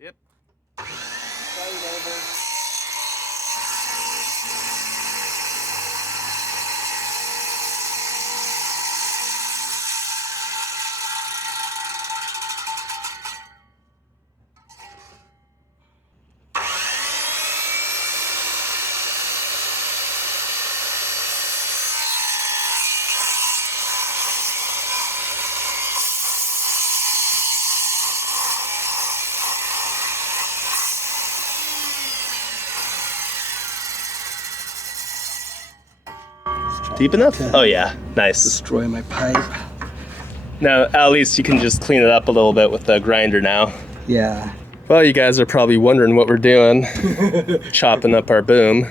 Yep. Sorry, neighbor. Deep enough? Oh yeah, nice. Destroy my pipe. Now, at least you can just clean it up a little bit with the grinder now. Yeah. Well, you guys are probably wondering what we're doing. Chopping up our boom.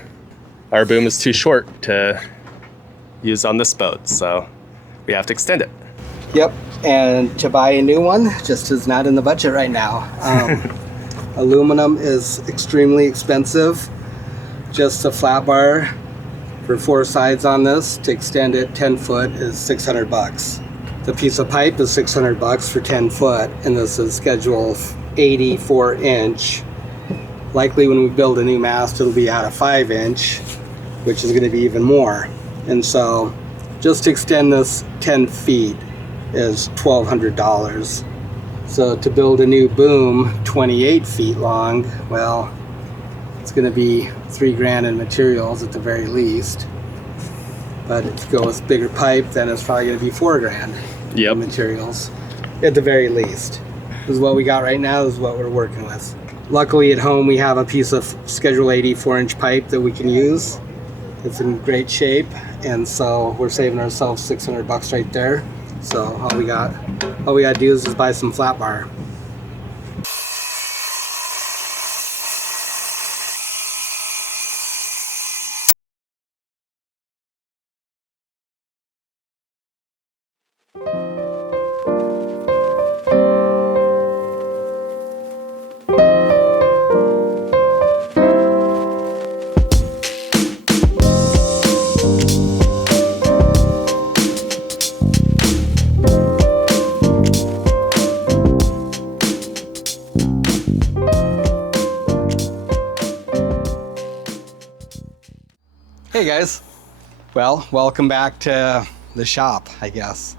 Our boom is too short to use on this boat, so we have to extend it. Yep. And to buy a new one just is not in the budget right now. Aluminum is extremely expensive. Just a flat bar for 4 sides on this to extend it 10 foot is $600. The piece of pipe is $600 for 10 foot, and this is schedule 84 inch. Likely when we build a new mast, it'll be at a 5-inch, which is going to be even more. And so just to extend this 10 feet is $1,200. So to build a new boom 28 feet long, well, it's going to be $3,000 in materials at the very least. But if you go with bigger pipe, then it's probably going to be $4,000 Yep. in materials at the very least. This is what we got right now. This is what we're working with. Luckily at home we have a piece of schedule 84 inch pipe that we can use. It's in great shape, and so we're saving ourselves $600 right there. So all we got to do is just buy some flat bar. Hey guys, well, welcome back to the shop, I guess.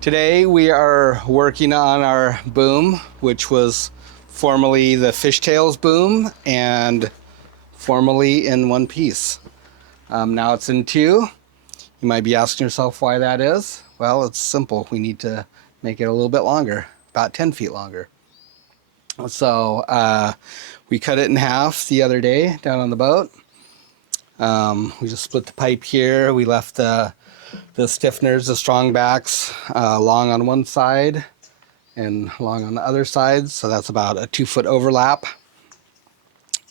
Today we are working on our boom, which was formerly the fishtails boom and formerly in one piece. Now it's in two. You might be asking yourself why that is. Well, it's simple. We need to make it a little bit longer, about 10 feet longer. So we cut it in half the other day down on the boat. We just split the pipe here. We left the stiffeners, the strong backs, long on one side and long on the other side. So that's about a 2 foot overlap.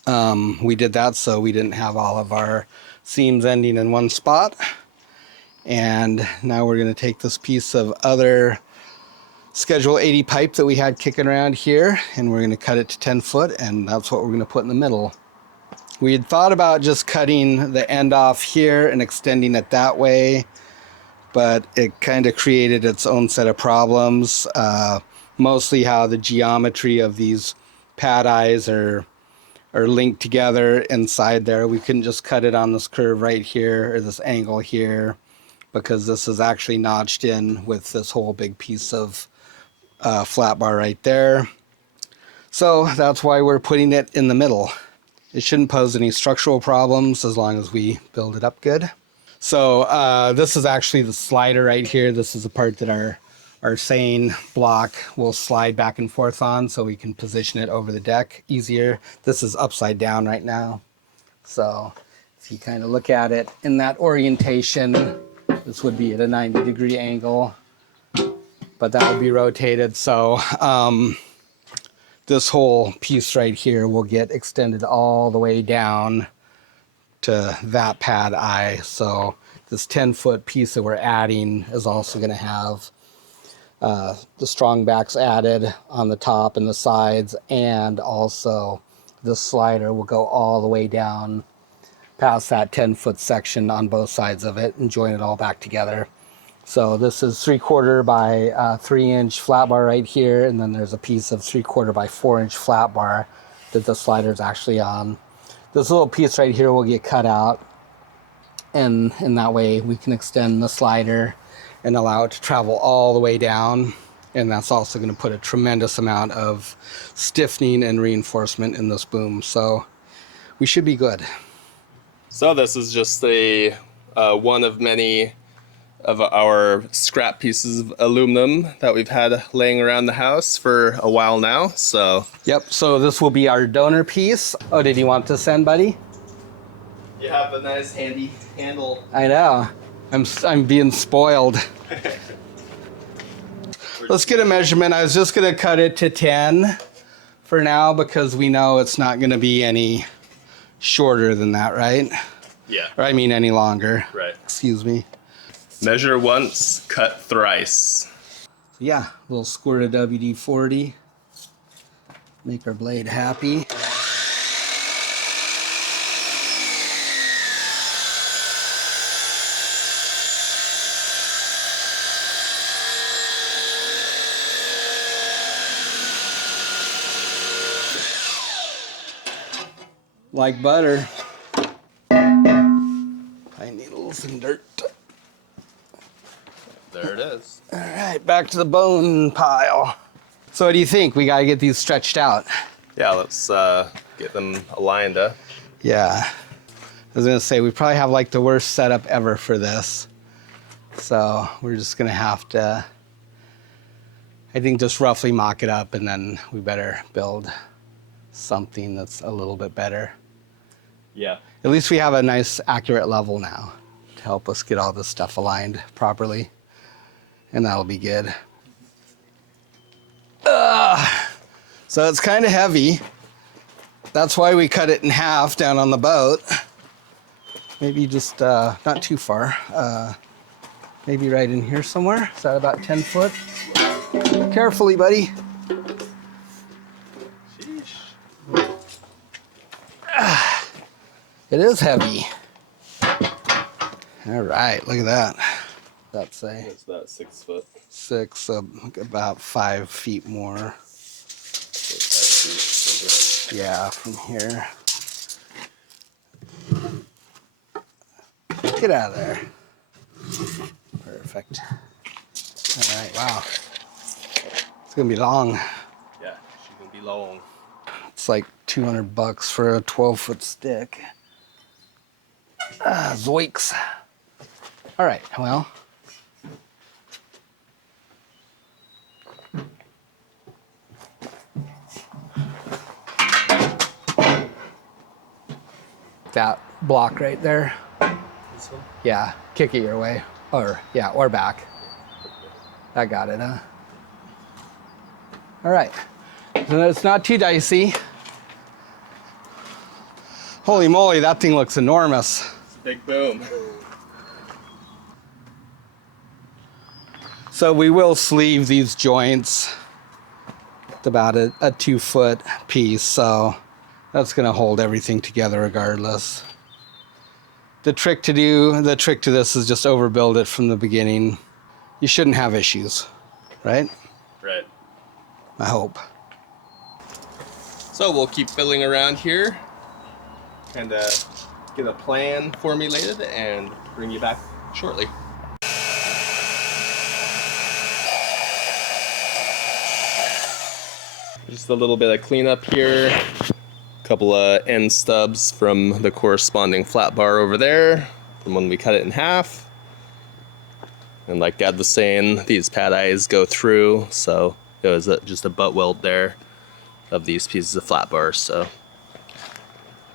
We did that so we didn't have all of our seams ending in one spot. And now we're going to take this piece of other schedule 80 pipe that we had kicking around here, and we're going to cut it to 10 foot, and that's what we're going to put in the middle. We had thought about just cutting the end off here and extending it that way, but it kind of created its own set of problems. Mostly how the geometry of these pad eyes are linked together inside there. We couldn't just cut it on this curve right here or this angle here, because this is actually notched in with this whole big piece of flat bar right there. So that's why we're putting it in the middle. It shouldn't pose any structural problems as long as we build it up good. So this is actually the slider right here. This is the part that our seine block will slide back and forth on, so we can position it over the deck easier. This is upside down right now. So if you kind of look at it in that orientation, this would be at a 90-degree angle, but that would be rotated. So this whole piece right here will get extended all the way down to that pad eye. So this 10-foot piece that we're adding is also going to have the strong backs added on the top and the sides, and also the slider will go all the way down past that 10-foot section on both sides of it and join it all back together. So this is 3/4 by 3-inch flat bar right here, and then there's a piece of 3/4 by 4-inch flat bar that the slider's actually on. This little piece right here will get cut out, and in that way we can extend the slider and allow it to travel all the way down. And that's also going to put a tremendous amount of stiffening and reinforcement in this boom. So we should be good. So this is just a one of many of our scrap pieces of aluminum that we've had laying around the house for a while now. So Yep, so this will be our donor piece. Oh, did you want this end, buddy? you have a nice handy handle. I know. I'm being spoiled. Let's get a measurement. I was just going to cut it to 10 for now because we know it's not going to be any shorter than that, right? Yeah. Or I mean any longer. Right. Excuse me. Measure once, cut thrice. Yeah, a little squirt of WD-40. Make our blade happy. Like butter. Pine needles and dirt. There it is. All right, back to the bone pile. So what do you think? We gotta get these stretched out. Yeah, let's get them aligned up. Yeah. I was gonna say, we probably have like the worst setup ever for this. So we're just gonna have to, I think, just roughly mock it up, and then we better build something that's a little bit better. Yeah. At least we have a nice accurate level now to help us get all this stuff aligned properly. And that'll be good. So it's kind of heavy. That's why we cut it in half down on the boat. Maybe just not too far. Maybe right in here somewhere. Is that about 10 foot? Carefully, buddy. Sheesh. It is heavy. All right, look at that. That's a It's about 6 foot. 6, about 5 feet more. Yeah, from here. Get out of there. Perfect. All right, wow. It's gonna be long. Yeah, she's gonna be long. It's like $200 for a 12-foot stick. Zoinks. All right, well. That block right there. This one? Yeah, kick it your way. Or, yeah, or back. I got it, huh? All right. So it's not too dicey. Holy moly, that thing looks enormous. It's a big boom. So we will sleeve these joints. It's about a 2-foot piece, so that's gonna hold everything together regardless. The trick to this is just overbuild it from the beginning. You shouldn't have issues, right? Right. I hope. So we'll keep fiddling around here and get a plan formulated and bring you back shortly. Just a little bit of cleanup here. A couple of end stubs from the corresponding flat bar over there from when we cut it in half. And like Dad was saying, these pad eyes go through, so it was just a butt weld there of these pieces of flat bars. So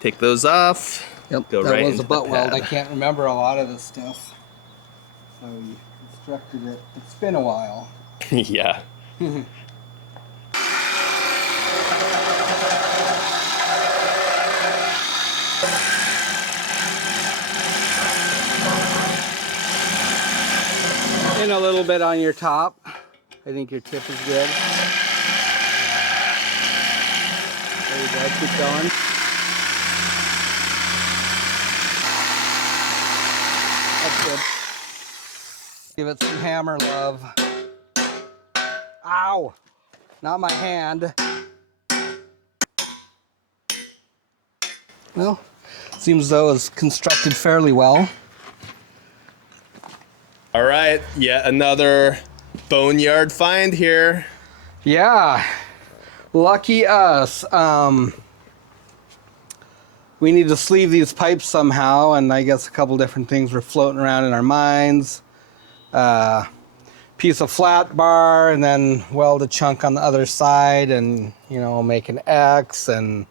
take those off. Yep, Go that right was into a butt the weld. I pad. can't remember a lot of this stuff. So we constructed it. It's been a while. Yeah. In a little bit on your top. I think your tip is good. There you go, keep going. That's good. Give give it some hammer love. Ow! Not my hand. Well, seems though it's constructed fairly well. All right, yet another boneyard find here. Yeah, lucky us. We need to sleeve these pipes somehow, and I guess a couple different things were floating around in our minds. Piece of flat bar, and then weld a chunk on the other side, and you know, make an X, and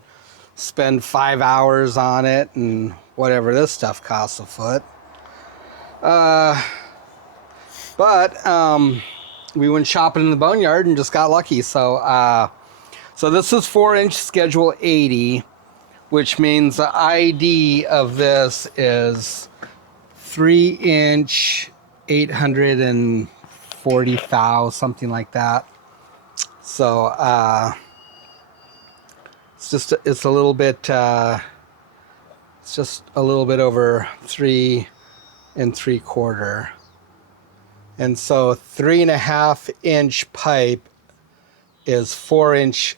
spend 5 hours on it, and whatever this stuff costs a foot. But we went shopping in the boneyard and just got lucky. So this is 4-inch schedule 80, which means the ID of this is 3-inch 840 thou, something like that. So it's a little bit it's just a little bit over 3 3/4. And so 3.5-inch pipe is 4-inch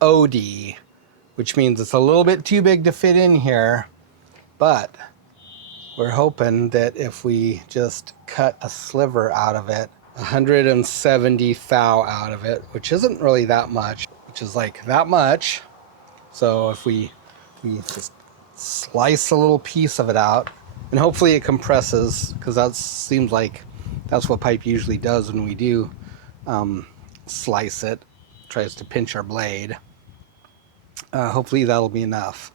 OD, which means it's a little bit too big to fit in here, but we're hoping that if we just cut a sliver out of it, 170 thou out of it, which isn't really that much, which is like that much. So if we just slice a little piece of it out, and hopefully it compresses, because that seems like that's what pipe usually does when we do slice it, tries to pinch our blade. Hopefully that'll be enough.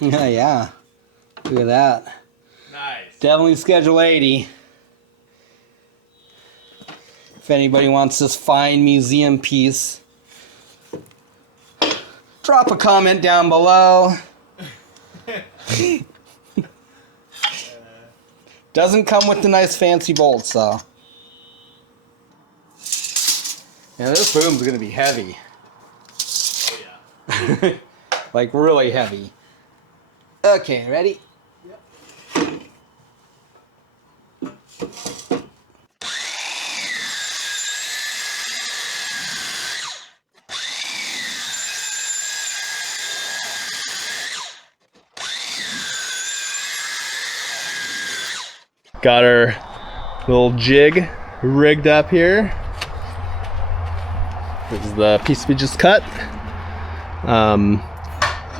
Yeah, look at that. Nice. Definitely schedule 80. If anybody wants this fine museum piece, drop a comment down below. Doesn't come with the nice fancy bolts though. Yeah, this boom's gonna be heavy. Oh yeah. Like really heavy. Okay, ready? Yep. Got our little jig rigged up here. This is the piece we just cut.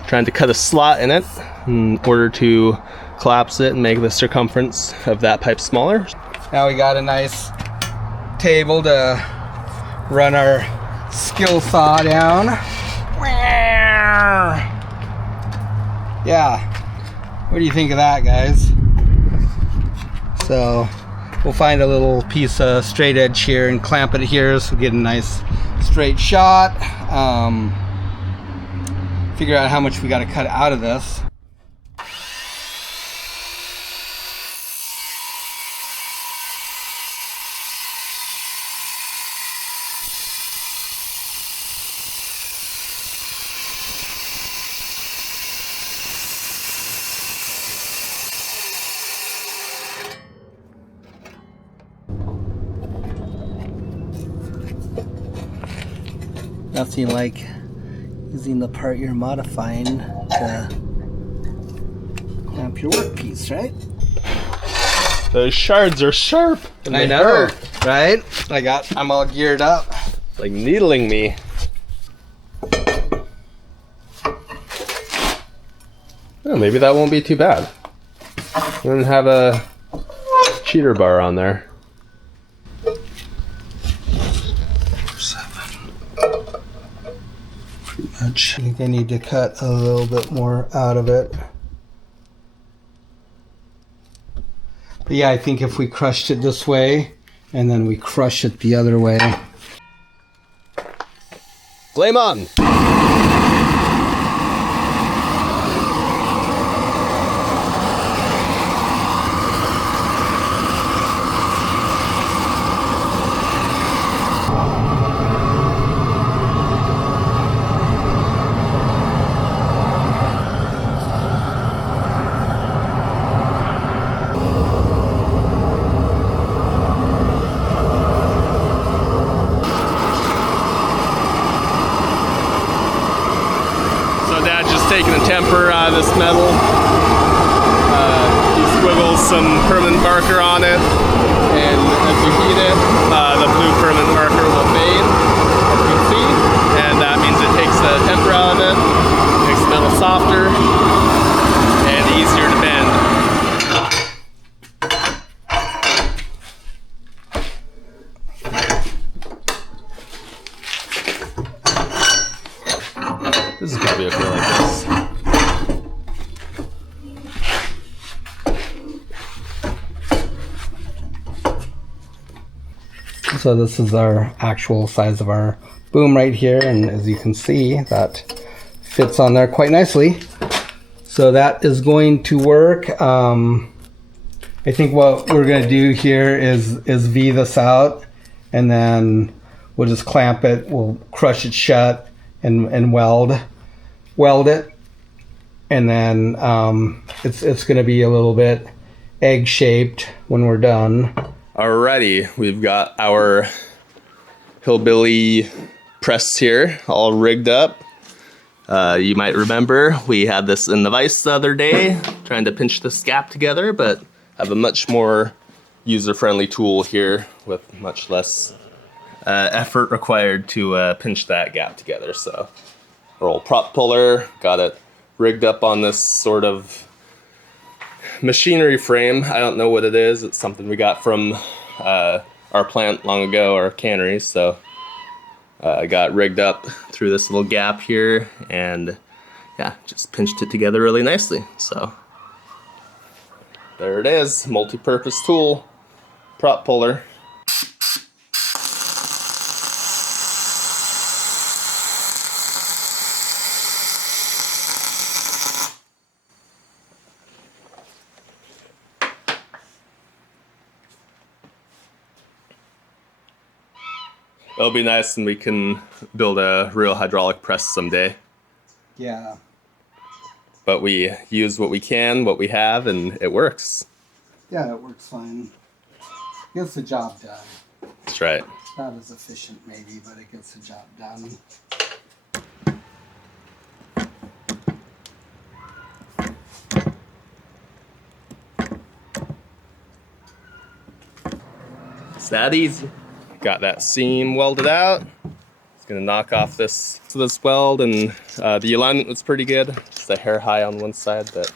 Trying to cut a slot in it in order to collapse it and make the circumference of that pipe smaller. Now we got a nice table to run our skill saw down. Yeah, what do you think of that, guys? So we'll find a little piece of straight edge here and clamp it here so we get a nice straight shot. Figure out how much we got to cut out of this. Nothing like using the part you're modifying to clamp your workpiece, right? Those shards are sharp. And I they know, hurt. right? I'm all geared up. Like needling me. Oh, maybe that won't be too bad. We don't have a cheater bar on there. I think I need to cut a little bit more out of it. But yeah, I think if we crushed it this way and then we crush it the other way. Flame on! of this metal. You squiggle some permanent marker on it, and as you heat it, the blue permanent marker will fade, as you can see, and that means it takes the temper out of it, makes the metal softer and easier to bend. This is probably okay like this. So this is our actual size of our boom right here, and as you can see, that fits on there quite nicely. So that is going to work. I think what we're going to do here is V this out, and then we'll just clamp it. We'll crush it shut and weld it, and then it's going to be a little bit egg shaped when we're done. Alrighty, we've got our hillbilly press here all rigged up. You might remember we had this in the vise the other day trying to pinch this gap together, but have a much more user-friendly tool here with much less effort required to pinch that gap together. So our old prop puller, got it rigged up on this sort of machinery frame. I don't know what it is. It's something we got from our plant long ago, our cannery. So I got rigged up through this little gap here, and yeah, just pinched it together really nicely. So there it is, multi-purpose tool, prop puller. It'll be nice and we can build a real hydraulic press someday. Yeah. But we use what we can, what we have, and it works. Yeah, it works fine. Gets the job done. That's right. Not as efficient maybe, but it gets the job done. It's that easy. Got that seam welded out. It's gonna knock off this weld, and the alignment was pretty good. Just a hair high on one side, but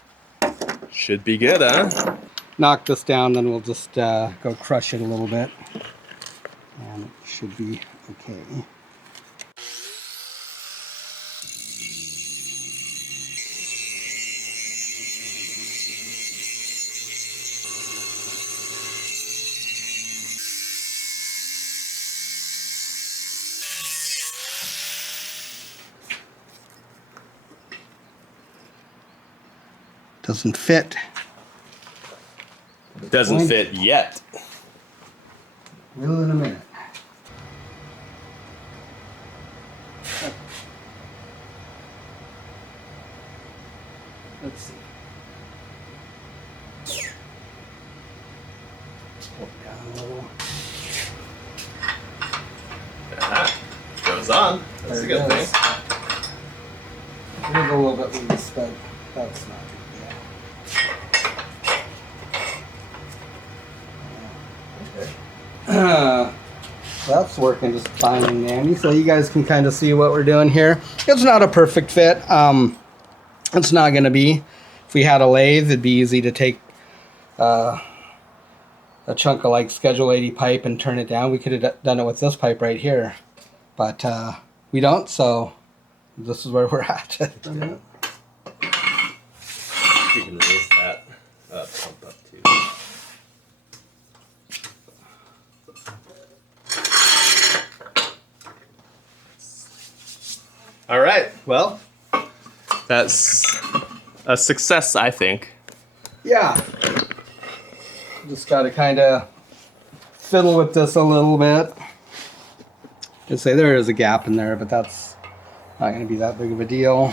should be good, huh? Knock this down, then we'll just go crush it a little bit, and it should be okay. Doesn't fit. Doesn't fit yet. Will in a minute. Let's see. Pull it down a little. Goes on. That's a good thing. There's a little bit loose, but that's not too bad. That's working just fine and dandy. So you guys can kind of see what we're doing here. It's not a perfect fit. It's not going to be. If we had a lathe, it'd be easy to take a chunk of like Schedule 80 pipe and turn it down. We could have done it with this pipe right here, but we don't. So this is where we're at. You can raise that pump up too. All right, well, that's a success, I think. Yeah. Just got to kind of fiddle with this a little bit. Just say there is a gap in there, but that's not going to be that big of a deal.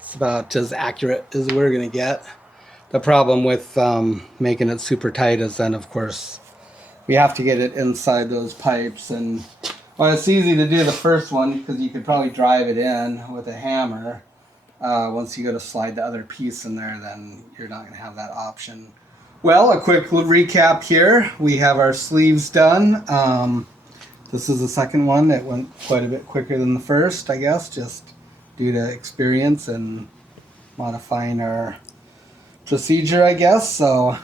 It's about as accurate as we're going to get. The problem with making it super tight is then, of course, we have to get it inside those pipes, and Well, it's easy to do the first one because you could probably drive it in with a hammer. Once you go to slide the other piece in there, then you're not going to have that option. Well, a quick recap here. We have our sleeves done. This is the second one. It went quite a bit quicker than the first, I guess, just due to experience and modifying our procedure, I guess. So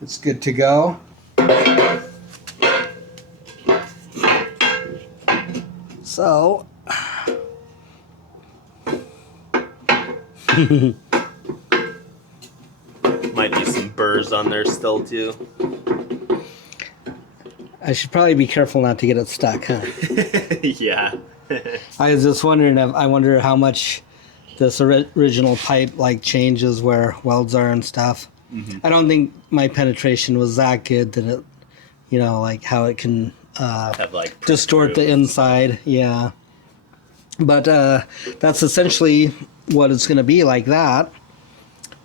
it's good to go. So Might be some burrs on there still too. I should probably be careful not to get it stuck, huh? Yeah. I was just wondering if I wonder how much this original pipe like changes where welds are and stuff. Mm-hmm. I don't think my penetration was that good that it, you know, like how it can Have like distort the inside. Yeah. But that's essentially what it's going to be like that.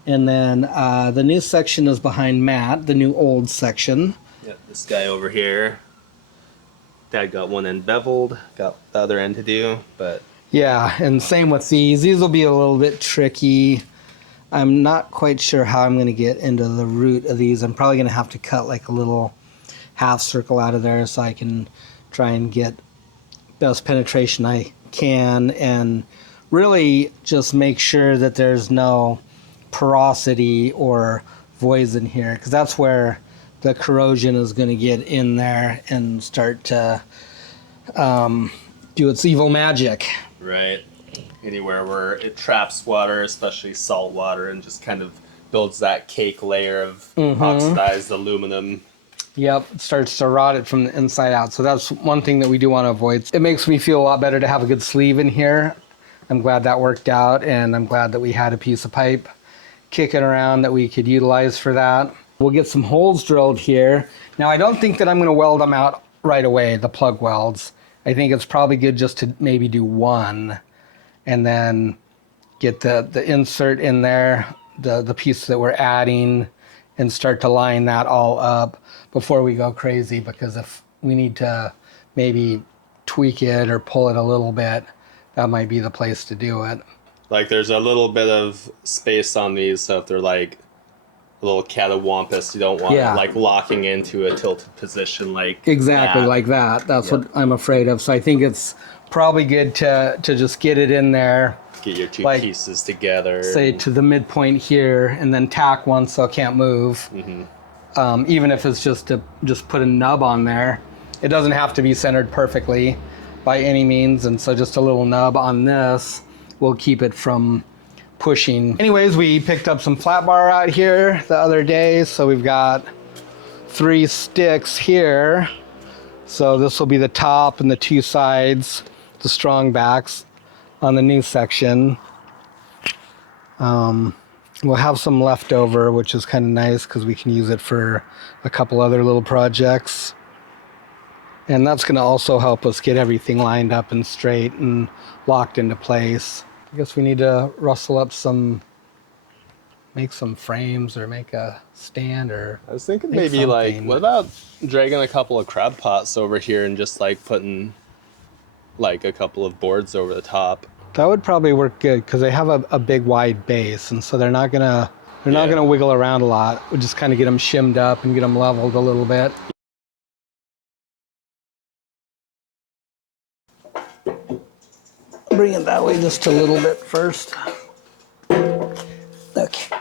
And then the new section is behind Matt, the new old section. Yep, this guy over here. Dad got one end beveled, got the other end to do, but... Yeah, and same with these. These will be a little bit tricky. I'm not quite sure how I'm going to get into the root of these. I'm probably going to have to cut like a little half circle out of there so I can try and get best penetration I can and really just make sure that there's no porosity or voids in here, because that's where the corrosion is going to get in there and start to do its evil magic. Right. Anywhere where it traps water, especially salt water, and just kind of builds that cake layer of oxidized aluminum. Yep, it starts to rot it from the inside out. So that's one thing that we do want to avoid. It makes me feel a lot better to have a good sleeve in here. I'm glad that worked out, and I'm glad that we had a piece of pipe kicking around that we could utilize for that. We'll get some holes drilled here. Now, I don't think that I'm going to weld them out right away, the plug welds. I think it's probably good just to maybe do one and then get the insert in there, the piece that we're adding, and start to line that all up before we go crazy, because if we need to maybe tweak it or pull it a little bit, that might be the place to do it. Like there's a little bit of space on these, so if they're like a little catawampus, you don't want it like locking into a tilted position like exactly that. Like that. That's what I'm afraid of. So I think it's probably good to just get it in there. Get your two pieces together. Say to the midpoint here, and then tack one so it can't move. Mm-hmm. Even if it's just to put a nub on there. It doesn't have to be centered perfectly by any means, and so just a little nub on this will keep it from pushing. Anyways, we picked up some flat bar out here the other day, so we've got 3 sticks here. So this will be the top and the 2 sides, the strong backs on the new section. We'll have some left over, which is kind of nice because we can use it for a couple other little projects. And that's going to also help us get everything lined up and straight and locked into place. I guess we need to rustle up make some frames or make a stand or... I was thinking maybe like, what about dragging a couple of crab pots over here and just like putting like a couple of boards over the top? That would probably work good because they have a big wide base, and so they're not gonna wiggle around a lot. We'll just kind of get them shimmed up and get them leveled a little bit. Bring it that way just a little bit first. Okay.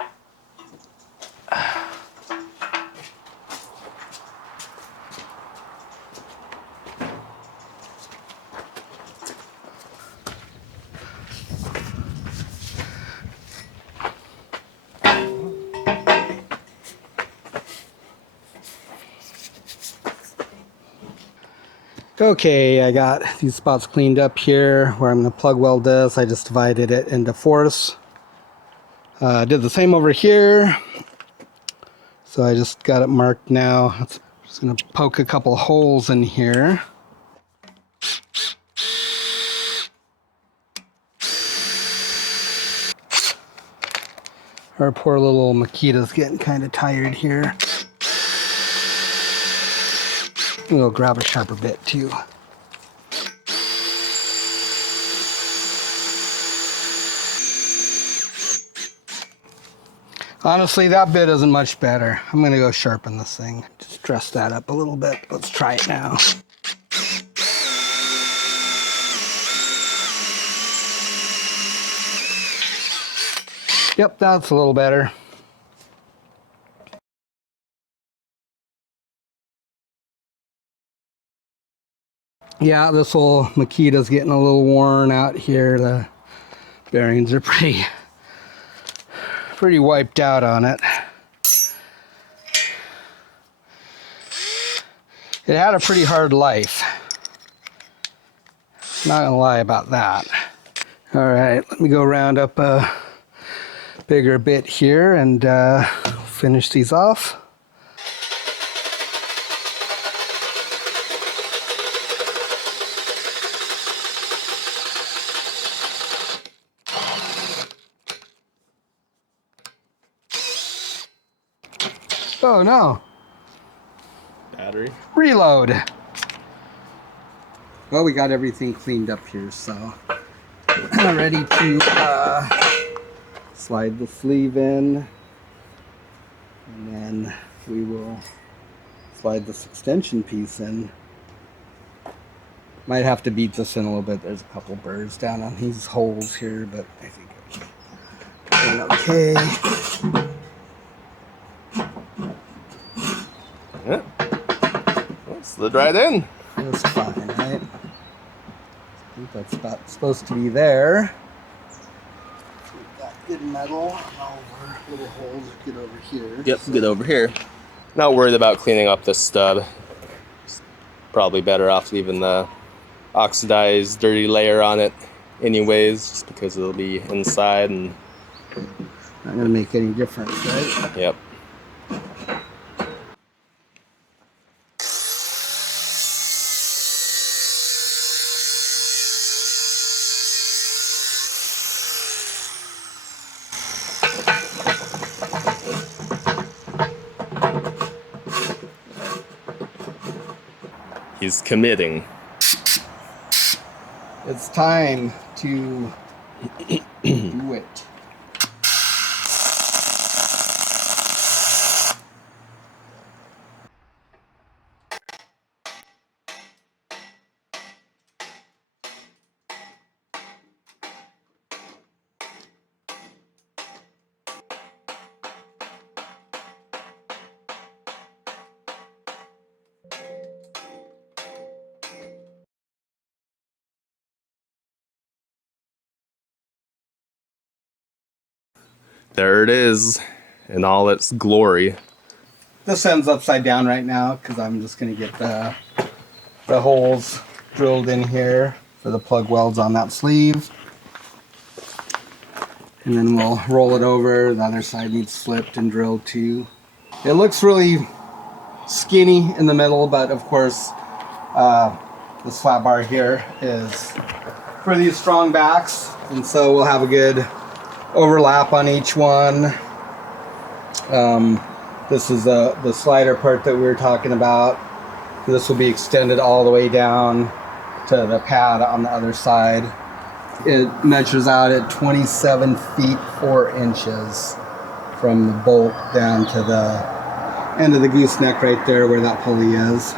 Okay, I got these spots cleaned up here where I'm going to plug weld this. I just divided it into fourths. Did the same over here. So I just got it marked now. I'm just going to poke a couple holes in here. Our poor little Makita's getting kind of tired here. We'll grab a sharper bit too. Honestly, that bit isn't much better. I'm gonna go sharpen this thing. Just dress that up a little bit. Let's try it now. Yep, that's a little better. Yeah, this whole Makita's getting a little worn out here. The bearings are pretty wiped out on it. It had a pretty hard life. Not gonna lie about that. All right, let me go round up a bigger bit here and finish these off. Oh no. Battery. Reload. Well, we got everything cleaned up here, so ready to slide the sleeve in, and then we will slide this extension piece in. Might have to beat this in a little bit. There's a couple burrs down on these holes here, but I think I'm doing okay. Yeah. Well, slid right in. That's fine, right? I think that's about supposed to be there. We've got good metal. All of our little holes get over here. Yep, get over here. Not worried about cleaning up this stub. It's probably better off leaving the oxidized, dirty layer on it anyways, just because it'll be inside and... Not gonna make any difference, right? Yep. He's committing. It's time to do it. There it is in all its glory. This end's upside down right now because I'm just going to get the holes drilled in here for the plug welds on that sleeve. And then we'll roll it over. The other side needs flipped and drilled too. It looks really skinny in the middle, but of course this flat bar here is for these strong backs, and so we'll have a good overlap on each one. This is the slider part that we were talking about. This will be extended all the way down to the pad on the other side. It measures out at 27 feet 4 inches from the bolt down to the end of the gooseneck right there where that pulley is.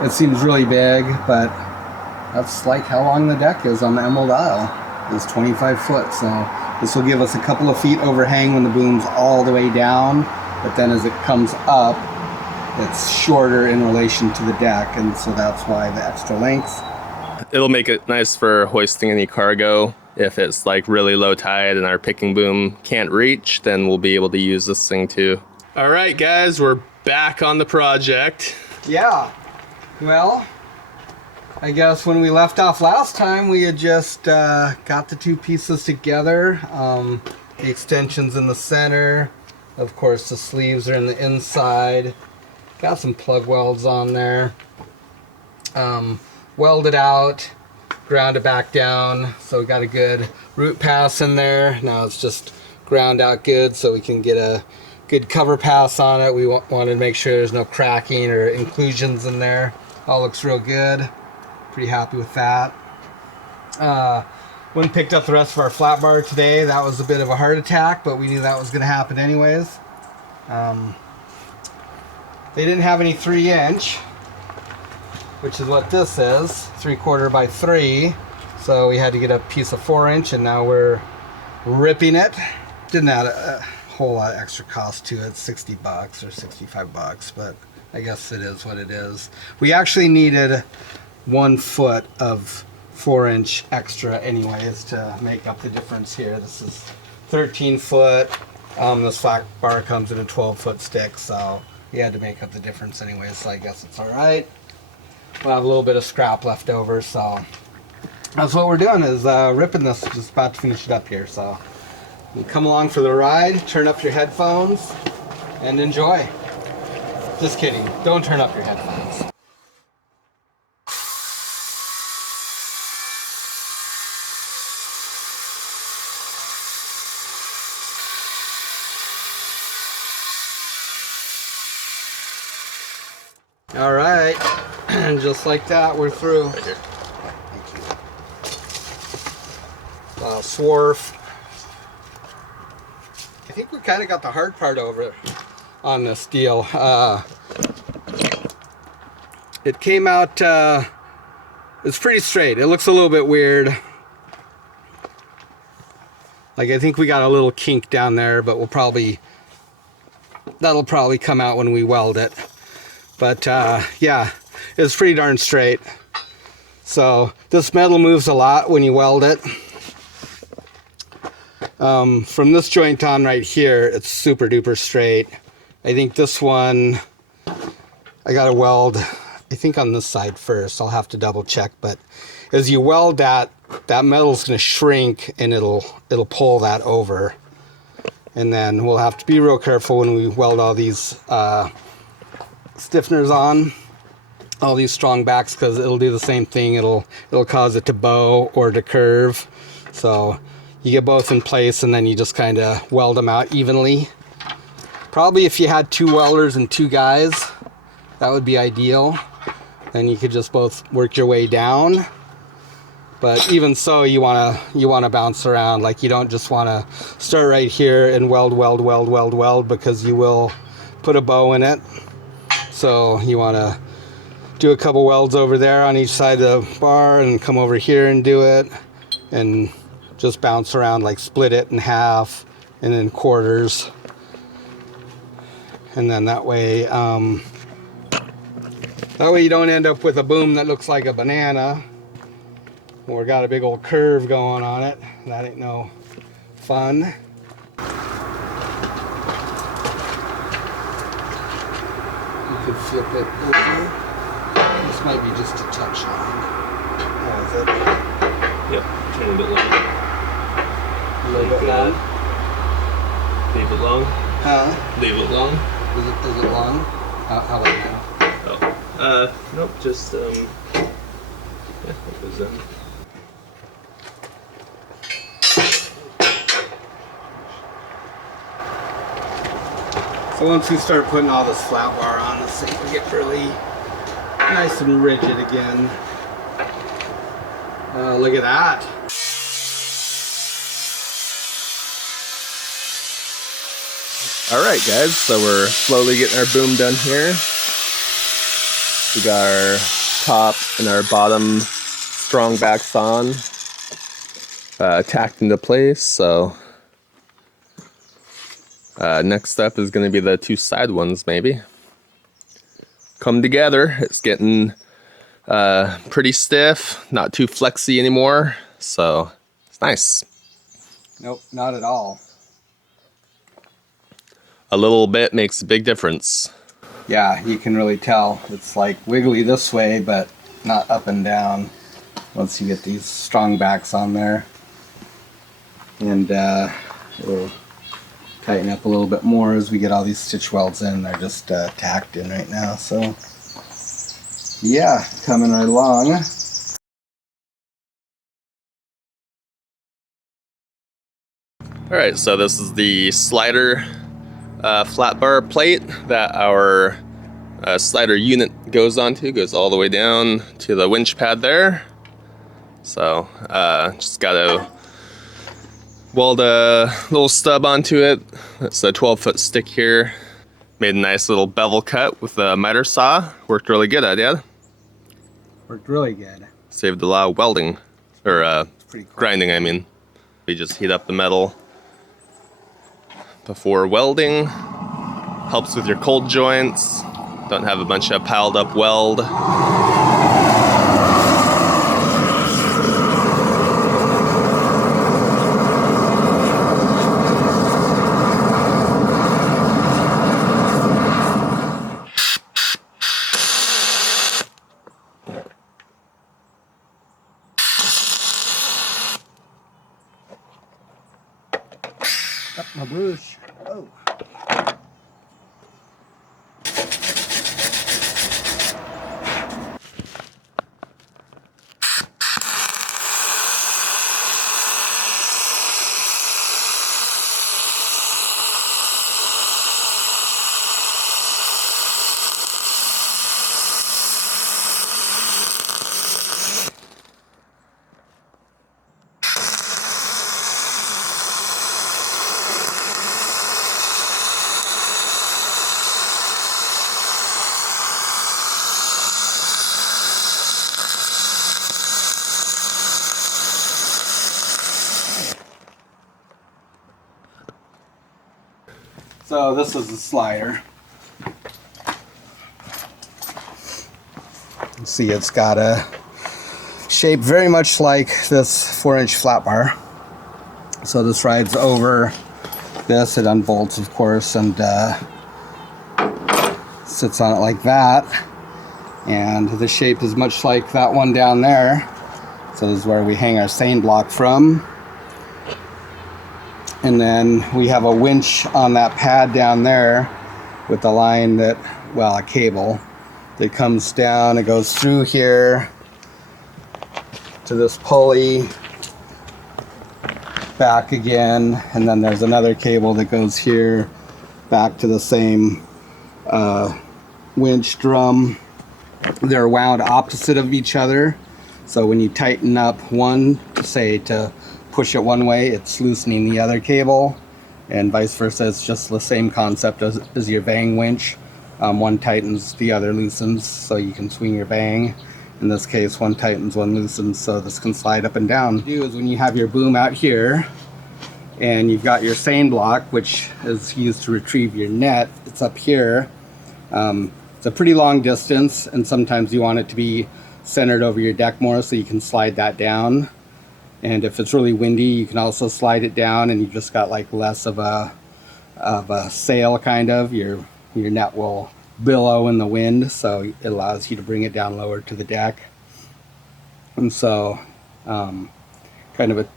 It seems really big, but that's like how long the deck is on the Emerald Isle. It's 25 foot, so this will give us a couple of feet overhang when the boom's all the way down, but then as it comes up, it's shorter in relation to the deck, and so that's why the extra length. It'll make it nice for hoisting any cargo. If it's like really low tide and our picking boom can't reach, then we'll be able to use this thing too. All right, guys, we're back on the project. Yeah, well, I guess when we left off last time, we had just got the two pieces together. The extension's in the center. Of course, the sleeves are in the inside. Got some plug welds on there. Welded out, ground it back down. So we got a good root pass in there. Now it's just ground out good so we can get a good cover pass on it. We wanted to make sure there's no cracking or inclusions in there. All looks real good. Pretty happy with that. When picked up the rest of our flat bar today, that was a bit of a heart attack, but we knew that was going to happen anyways. They didn't have any 3-inch, which is what this is, 3/4 by 3. So we had to get a piece of 4-inch, and now we're ripping it. Didn't add a whole lot of extra cost to it, $60 or $65, but I guess it is what it is. We actually needed 1 foot of 4-inch extra anyways to make up the difference here. This is 13 foot. This flat bar comes in a 12-foot stick, so we had to make up the difference anyways, so I guess it's all right. We'll have a little bit of scrap left over, so that's what we're doing, is ripping this. Just about to finish it up here, so you come along for the ride, turn up your headphones, and enjoy. Just kidding, don't turn up your headphones. All right, and just like that, we're through. Right here. Thank you. Swarf. I think we kind of got the hard part over on this deal. It came out, it's pretty straight. It looks a little bit weird. Like, I think we got a little kink down there, but that'll probably come out when we weld it. But yeah, it's pretty darn straight. So this metal moves a lot when you weld it. From this joint on right here, it's super duper straight. I think this one, I gotta weld, I think on this side first. I'll have to double check, but as you weld that metal's gonna shrink and it'll pull that over. And then we'll have to be real careful when we weld all these stiffeners on, all these strong backs, because it'll do the same thing. It'll cause it to bow or to curve. So you get both in place, and then you just kind of weld them out evenly. Probably if you had 2 welders and 2 guys, that would be ideal. Then you could just both work your way down. But even so, you wanna bounce around. Like, you don't just wanna start right here and weld, because you will put a bow in it. So you wanna do a couple welds over there on each side of the bar and come over here and do it, and just bounce around, like split it in half and in quarters. And then that way you don't end up with a boom that looks like a banana, or got a big old curve going on it. That ain't no fun. You could flip it over. This might be just a touch long. How is it? Yep, turn a bit long. A little bit long? Leave it long. Huh? Leave it long. Is it long? How about now? Oh. Nope, just, yeah, it goes in. So once we start putting all this flat bar on, this thing will get really nice and rigid again. Look at that. All right, guys, so we're slowly getting our boom done here. We got our top and our bottom strong backs on, tacked into place. So next step is going to be the 2 side ones, maybe. Come together. It's getting pretty stiff, not too flexy anymore, so it's nice. Nope, not at all. A little bit makes a big difference. Yeah, you can really tell. It's like wiggly this way, but not up and down once you get these strong backs on there. And it'll tighten up a little bit more as we get all these stitch welds in. They're just tacked in right now, so yeah, coming right along. All right, so this is the slider flat bar plate that our slider unit goes onto, goes all the way down to the winch pad there. So just gotta weld a little stub onto it. That's a 12-foot stick here. Made a nice little bevel cut with a miter saw. Worked really good, Dad. Worked really good. Saved a lot of welding, or Pretty cool. grinding, I mean. We just heat up the metal before welding. Helps with your cold joints. Don't have a bunch of piled up weld. Up my brush. Oh. So this is the slider. You see it's got a shape very much like this 4-inch flat bar. So this rides over this, it unbolts of course, and sits on it like that. And the shape is much like that one down there. So this is where we hang our seine block from. And then we have a winch on that pad down there with the line that, well, a cable that comes down. It goes through here to this pulley, back again, and then there's another cable that goes here back to the same winch drum. They're wound opposite of each other. So when you tighten up one, say to push it one way, it's loosening the other cable, and vice versa. It's just the same concept as your bang winch. One tightens, the other loosens, so you can swing your bang. In this case, one tightens, one loosens, so this can slide up and down. What you do is when you have your boom out here, and you've got your seine block, which is used to retrieve your net, it's up here. It's a pretty long distance, and sometimes you want it to be centered over your deck more so you can slide that down. And if it's really windy, you can also slide it down, and you've just got like less of a sail kind of. Your net will billow in the wind, so it allows you to bring it down lower to the deck. And so kind of a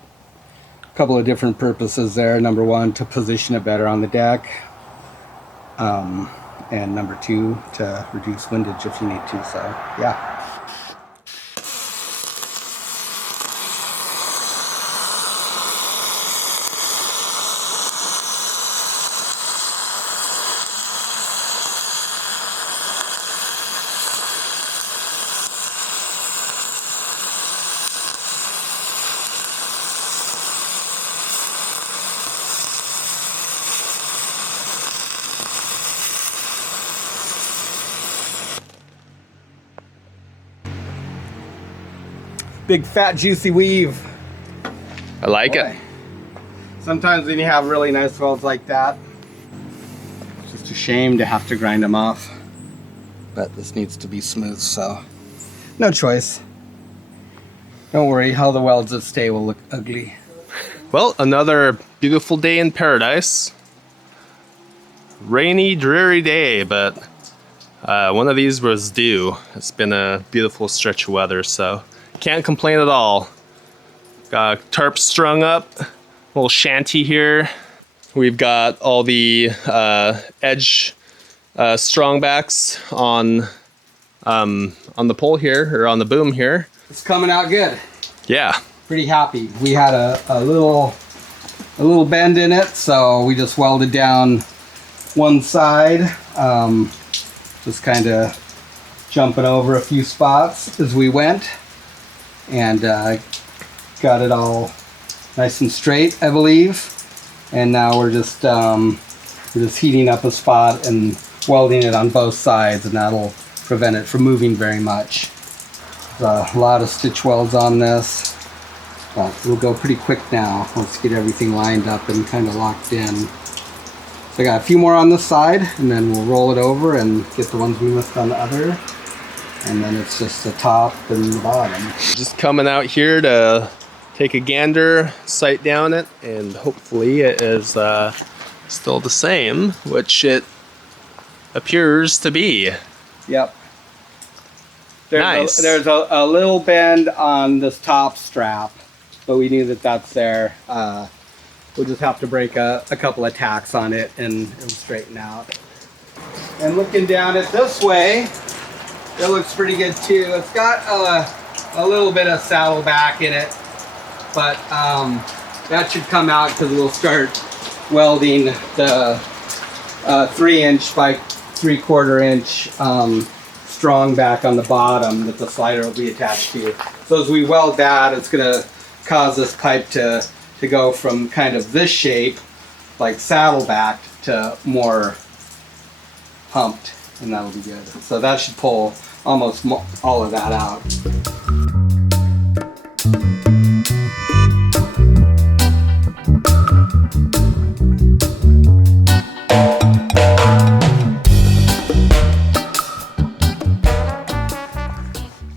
couple of different purposes there. Number one, to position it better on the deck. And number two, to reduce windage if you need to. So yeah. Big fat juicy weave. I like Boy. it. Sometimes when you have really nice welds like that, it's just a shame to have to grind them off. But this needs to be smooth, so no choice. Don't worry, how the welds that stay will look ugly. Well, another beautiful day in paradise. Rainy, dreary day, but one of these was due. It's been a beautiful stretch of weather, so can't complain at all. Got a tarp strung up, little shanty here. We've got all the edge strongbacks on the pole here, or on the boom here. It's coming out good. Yeah. Pretty happy. We had a little bend in it, so we just welded down one side, just kind of jumping over a few spots as we went, and got it all nice and straight, I believe. And now we're just heating up a spot and welding it on both sides, and that'll prevent it from moving very much. There's a lot of stitch welds on this, but we'll go pretty quick now. Let's get everything lined up and kind of locked in. So I got a few more on this side, and then we'll roll it over and get the ones we missed on the other. And then it's just the top and the bottom. Just coming out here to take a gander, sight down it, and hopefully it is still the same, which it appears to be. Yep. Nice. There's a little bend on this top strap, but we knew that that's there. We'll just have to break a couple of tacks on it and it'll straighten out. And looking down it this way, it looks pretty good too. It's got a little bit of saddle back in it, but that should come out because we'll start welding the 3" by 3/4 inch strong back on the bottom that the slider will be attached to. So as we weld that, it's going to cause this pipe to go from kind of this shape, like saddle backed, to more humped, and that'll be good. So that should pull almost all of that out.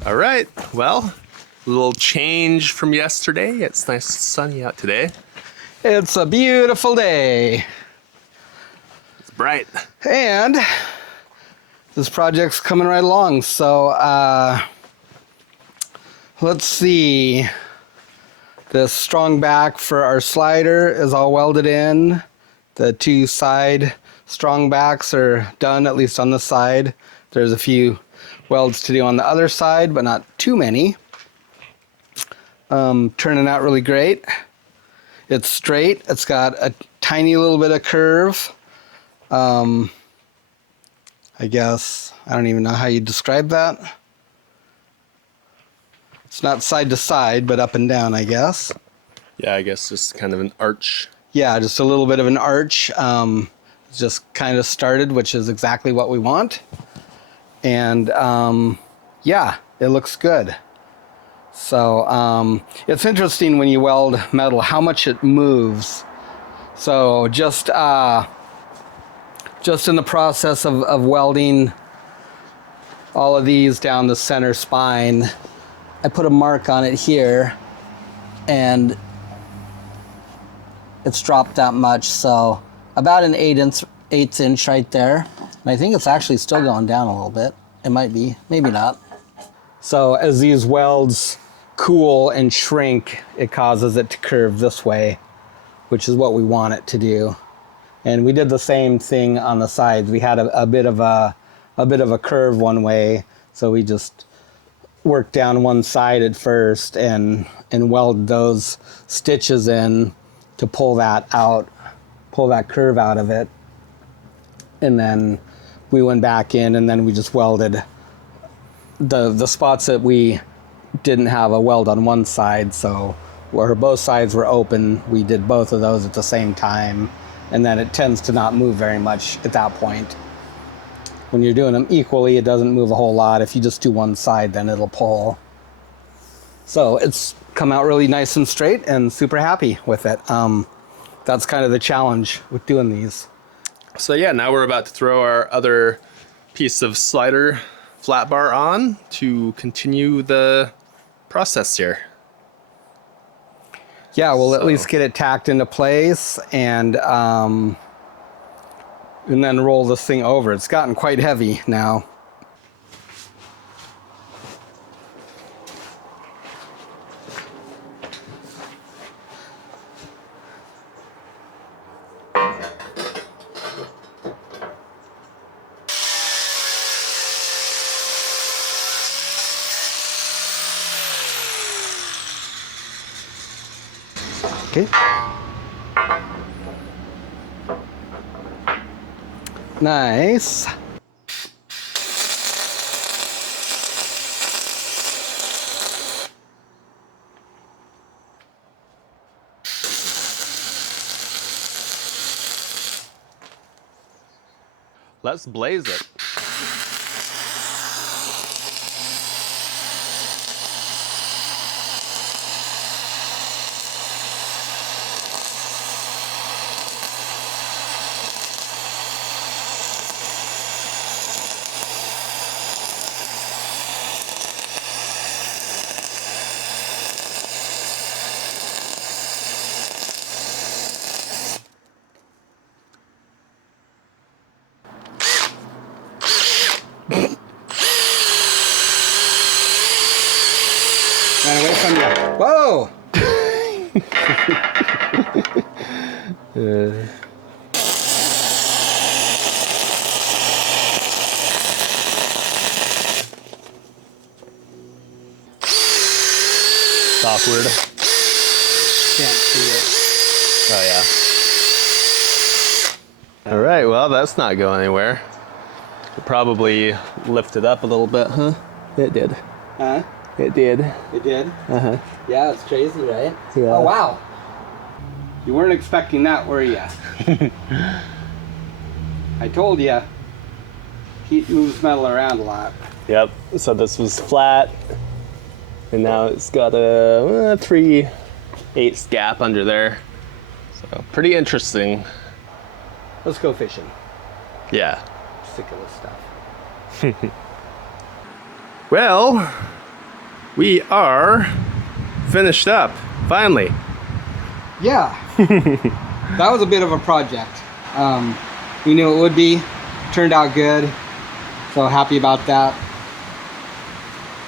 All right, well, a little change from yesterday. It's nice and sunny out today. It's a beautiful day. It's bright. And this project's coming right along. So let's see. The strong back for our slider is all welded in. The 2 side strong backs are done, at least on the side. There's a few welds to do on the other side, but not too many. Turning out really great. It's straight. It's got a tiny little bit of curve. I guess, I don't even know how you describe that. It's not side to side, but up and down, I guess. Yeah, I guess just kind of an arch. Yeah, just a little bit of an arch. Just kind of started, which is exactly what we want. And yeah, it looks good. So it's interesting when you weld metal how much it moves. So just in the process of welding all of these down the center spine, I put a mark on it here, and it's dropped that much. So about an 1/8 inch right there. And I think it's actually still going down a little bit. It might be, maybe not. So as these welds cool and shrink, it causes it to curve this way, which is what we want it to do. And we did the same thing on the sides. We had a bit of a curve one way, so we just worked down one side at first and weld those stitches in to pull that out, pull that curve out of it. And then we went back in, and then we just welded the spots that we didn't have a weld on one side, so where both sides were open, we did both of those at the same time, and then it tends to not move very much at that point. When you're doing them equally, it doesn't move a whole lot. If you just do one side, then it'll pull. So it's come out really nice and straight, and super happy with it. That's kind of the challenge with doing these. So yeah, now we're about to throw our other piece of slider flat bar on to continue the process here. Yeah, we'll at least get it tacked into place and then roll this thing over. It's gotten quite heavy now. Okay. Nice. Let's blaze it. Ran away from you. Whoa! It's awkward. Can't see Oh yeah. All right, well, that's not going anywhere. It probably lifted up a little bit, huh? It did. it. Huh? It did. It did? Uh-huh. Yeah, it's crazy, right? Yeah. Oh, wow. You weren't expecting that, were you? I told you. Heat moves metal around a lot. Yep, so this was flat, and now it's got a 3/8 gap under there. So, pretty interesting. Let's go fishing. Yeah. Sick of this stuff. Well, we are finished up, finally. Yeah. That was a bit of a project. We knew it would be. Turned out good. So happy about that.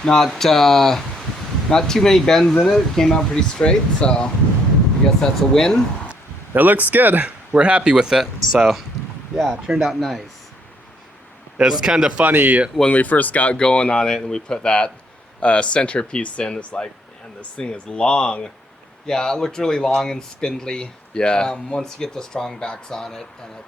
Not too many bends in it. It came out pretty straight, so I guess that's a win. It looks good. We're happy with it, so. Yeah, it turned out nice. It's kind of funny when we first got going on it and we put that centerpiece in. It's like, man, this thing is long. Yeah, it looked really long and spindly. Yeah. Once you get the strong backs on it, and it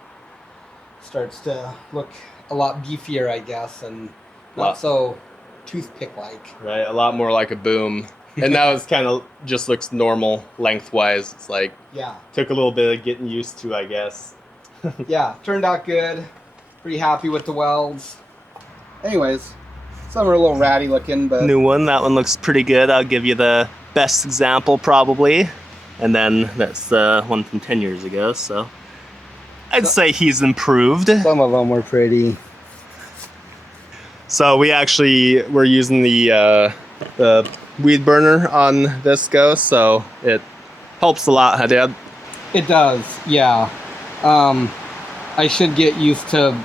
starts to look a lot beefier, I guess, and not so toothpick-like. Right, a lot more like a boom. And now it's kind of just looks normal lengthwise. It's like, Yeah. took a little bit of getting used to, I guess. Yeah, turned out good. Pretty happy with the welds. Anyways, some are a little ratty looking, but New one, that one looks pretty good. I'll give you the best example probably. And then that's the one from 10 years ago, so I'd say he's improved. some of them were pretty. So we actually were using the weed burner on this go, so it helps a lot, huh, Dad? It does, yeah. I should get used to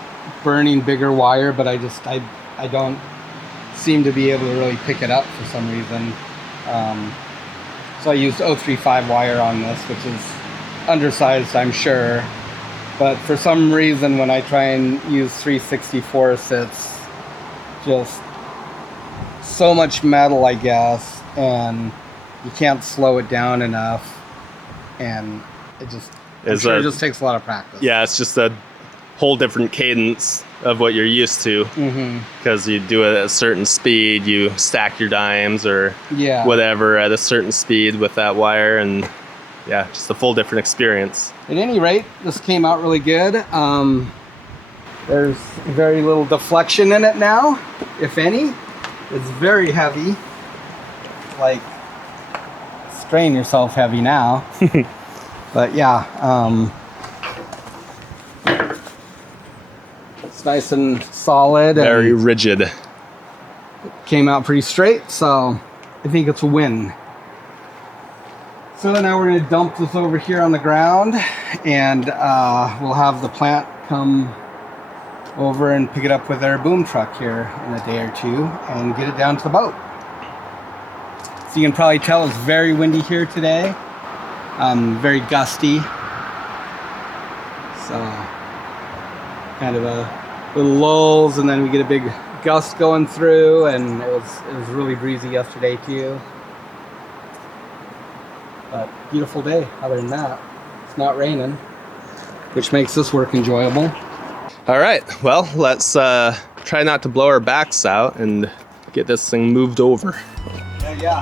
burning bigger wire, but I don't seem to be able to really pick it up for some reason. So I used 035 wire on this, which is undersized, I'm sure. But for some reason, when I try and use 3/64, it's just so much metal, I guess, and you can't slow it down enough, and it just it just takes a lot of practice. Yeah, it's just a whole different cadence of what you're used to, because you do it at a certain speed, you stack your dimes or Yeah. whatever at a certain speed with that wire, and yeah, just a full different experience. At any rate, this came out really good. There's very little deflection in it now, if any. It's very heavy. Like, strain yourself heavy now. But yeah, it's nice and solid. Very and rigid. came out pretty straight, so I think it's a win. So now we're going to dump this over here on the ground, and we'll have the plant come over and pick it up with our boom truck here in a day or two and get it down to the boat. So you can probably tell it's very windy here today, very gusty. So kind of a little lulls, and then we get a big gust going through, and it was really breezy yesterday too. But beautiful day other than that. It's not raining, which makes this work enjoyable. All right, well, let's try not to blow our backs out and get this thing moved over. Yeah.